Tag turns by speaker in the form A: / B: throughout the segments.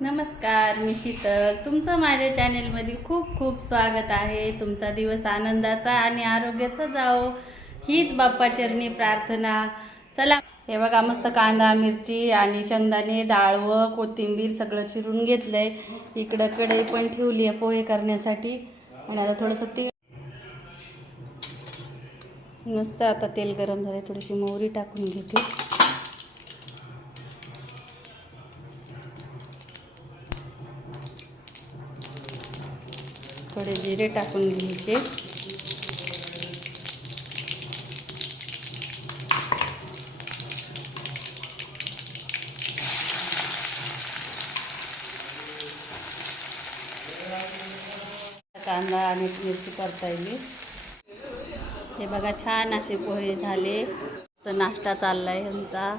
A: नमस्कार मी शीतल. तुमचं माझ्या चॅनेलमध्ये खूप खूप स्वागत आहे. तुमचा दिवस आनंदाचा आणि आरोग्याचा जाओ हीच बाप्पाचरणी प्रार्थना. चला हे बघा मस्त कांदा मिरची आणि शेंगदाणे व कोथिंबीर सगळं चिरून घेतलंय. इकडं कढई पण ठेवली आहे पोहे करण्यासाठी. आणि आता थोडंसं तेल मस्त आता तेल गरम झालं थोडीशी मोहरी टाकून घेते. थोडे जिरे टाकून घ्यायचे. कांदा आणि मिरची करता येईल. हे बघा छान असे पोहे झाले. तर नाश्ता चाललाय ह्यांचा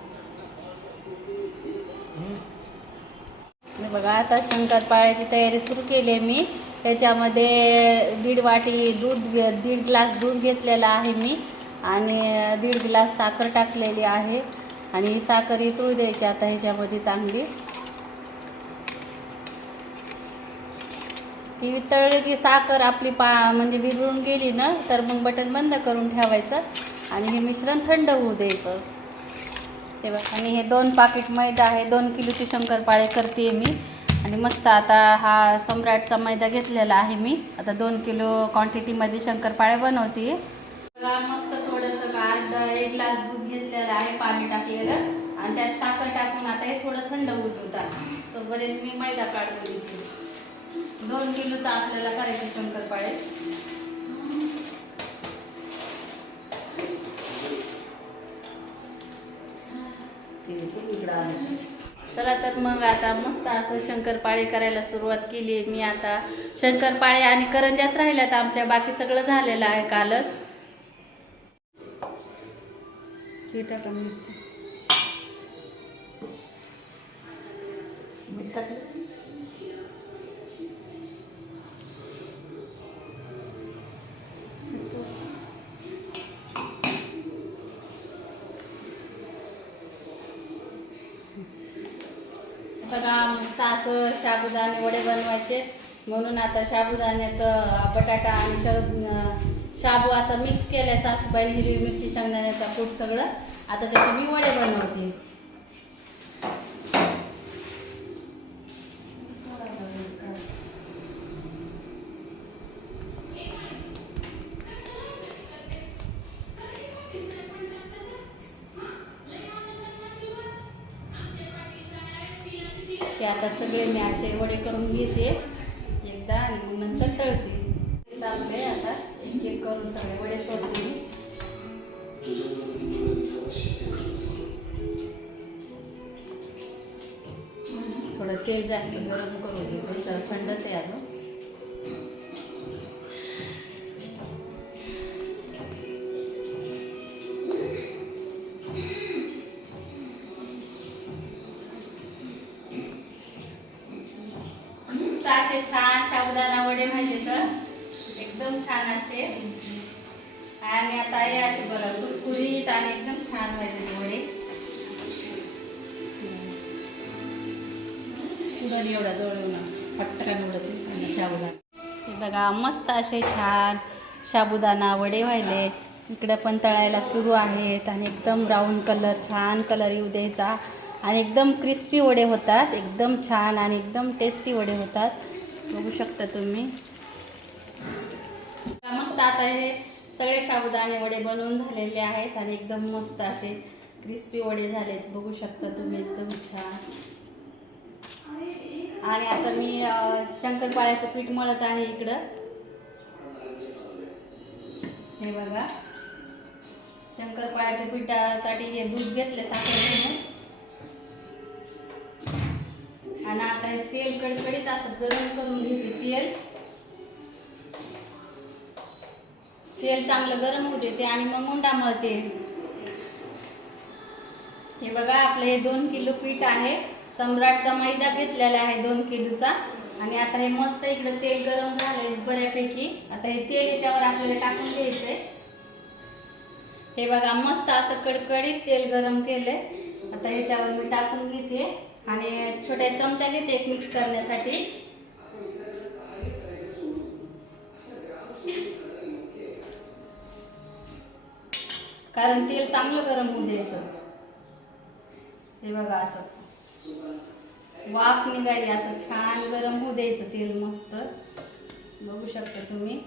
A: हे बघा आता शंकरपाळ्याची तयारी सुरू केली आहे मी. त्याच्यामध्ये दीड वाटी दूध दीड ग्लास दूध घेतलेला आहे मी. आणि दीड ग्लास साखर टाकलेली आहे. आणि ही साखर इतळू द्यायची आता ह्याच्यामध्ये चांगली. ही वितळली की साखर आपली पा म्हणजे विरळून गेली ना तर मग बटन बंद करून ठेवायचं. आणि हे मिश्रण थंड होऊ द्यायचं. तेव्हा बघ. आणि हे दोन पाकिट मैदा आहे. दोन किलोची शंकरपाळे करते मी. आणि मस्त आता हा सम्राटचा मैदा घेतलेला आहे मी. आता दोन किलो क्वांटिटीमध्ये शंकरपाळे बनवते मस्त थोडंसं का अर्धा एक ग्लास दूध घेतलेलं आहे पाणी टाकलेलं. आणि त्यात साखर टाकून आता हे थोडं थंड होत होता तोपर्यंत मी मैदा काढून घेते. दोन किलोचा आपल्याला करायचे शंकरपाळे. चला तर मग आता मस्त असं शंकरपाळे करायला सुरुवात केली मी आता शंकरपाळे आणि करंजाच राहिल्यात. आमच्या बाकी सगळं झालेलं आहे कालच. टाका मिरची. बघा मस्त असं वडे बनवायचे. म्हणून आता शाबुदाण्याचं बटाटा आणि श शाबू असं मिक्स केलं सासूबाई हिरवी मिरची शेंगदाण्याचा कूट सगळं. आता त्याचे मी वडे बनवते ते आता सगळे मी असे वडे करून घेते. एकदा आणि मग नंतर तळते. आपले आता. एक एक करून सगळे वडे सोडते थोडं तेल जास्त गरम करून घेते. तर थंडच आहे अजून. एकदम छान असे. आणि आता हे असे बघा कुरकुरीत आणि एकदम छान भाजले वडे पुढं एवढा जवळ पटकन उडत साबुदाणा हे बघा मस्त असे छान साबुदाणा वडे व्हायले इकडं पण तळायला सुरू आहेत आणि एकदम ब्राऊन कलर छान कलर येऊ द्यायचा. आणि एकदम क्रिस्पी वडे होतात एकदम छान आणि एकदम टेस्टी वडे होतात. बघू शकता तुम्ही. मस्त आता हे सगळे साबुदाणे वडे बनवून झालेले आहेत आणि एकदम मस्त असे क्रिस्पी वडे झालेत. बघू शकता तुम्ही एकदम छान. आणि आता मी शंकरपाळ्याचं पीठ मळत आहे इकडं. हे बघा. शंकरपाळ्याच्या पिठासाठी हे दूध घेतले साखर आणि आता हे तेल कडकडीत असं गरम करून घेते. तेल तेल चांगलं गरम होते ते आणि मग मुंडा मळते. हे बघा आपलं हे दोन किलो पीठ आहे. सम्राटचा मैदा घेतलेला आहे दोन किलोचा. आणि आता हे मस्त इकडं तेल गरम झालंय बऱ्यापैकी. आता हे तेल याच्यावर आपल्याला टाकून घ्यायचंय. हे बघा मस्त असं कडकडीत तेल गरम केलंय. आता ह्याच्यावर मी टाकून घेते. आणि छोट्या चमचा घेते एक मिक्स करण्यासाठी. कारण तेल चांगलं गरम होऊ द्यायचं. हे बघा असं. वाफ निघाली असं छान गरम होऊ द्यायचं तेल मस्त. बघू शकता तुम्ही.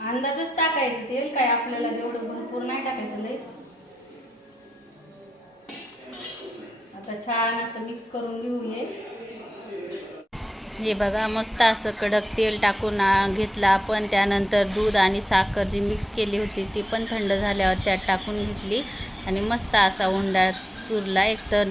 A: अंदाजच टाकायचं. तेल काय आपल्याला जेवढं भरपूर नाही टाकायचं लई. असं छान असं मिक्स करून घेऊ हे बघा मस्त असं कडक तेल टाकून घेतला पण आपण. त्यानंतर दूध आणि साखर जी मिक्स केली होती ती पण थंड झाल्यावर त्यात टाकून घेतली. आणि मस्त असा उंडा चुरला एक तर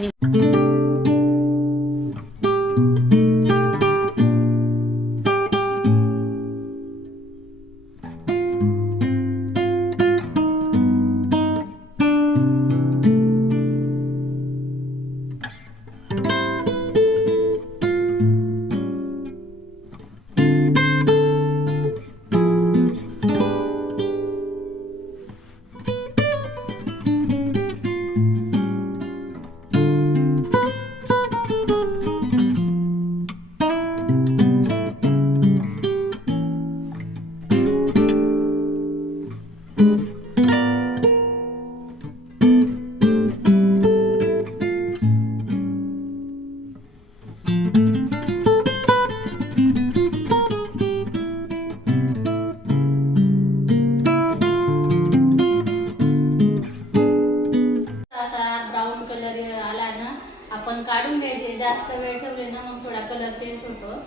A: कलर चेंज होतो.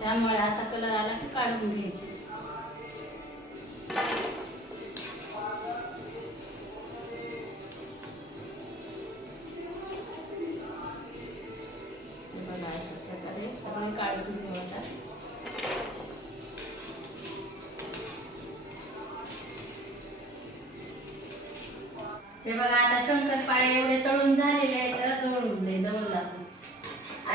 A: त्यामुळे असा कलर आला की काढून घ्यायचे. हे बघा काढून घेऊ आता. हे बघा आता शंकरपाळे एवढे तळून झालेले आहेत तर जवळून दे जवळ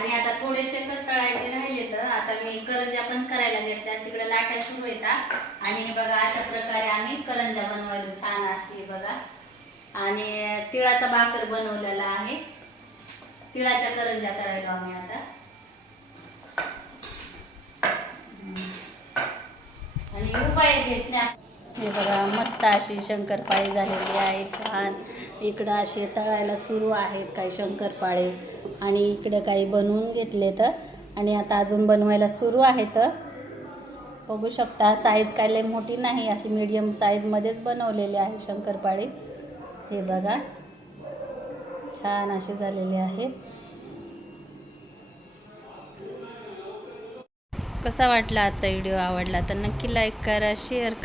A: आणि आता थोडेसेच तळायचे राहिले तर आता मी करंजा पण करायला घेतल्या. तिकडे लाट्या सुरू येतात आणि हे बघा अशा प्रकारे आम्ही करंजा बनवायला छान अशी बघा. आणि तिळाचा भाकर बनवलेला आहे. तिळाच्या करंजा करायला आम्ही आता. आणि उपाय घेतल्या हे बघा मस्त अशी शंकरपाळी झालेली आहे छान. इकडं असे तळायला सुरू आहेत काही शंकरपाळे. आणि इकडे काही बनवून घेतले तर. आणि आता अजून बनवायला सुरू आहेत बघू शकता साईज काय लय मोठी नाही अशी मीडियम साईजमध्येच बनवलेली आहे शंकरपाळे. हे बघा छान असे झालेले आहेत. कसा वाटला आजचा व्हिडिओ आवडला तर नक्की लाईक करा शेअर करा.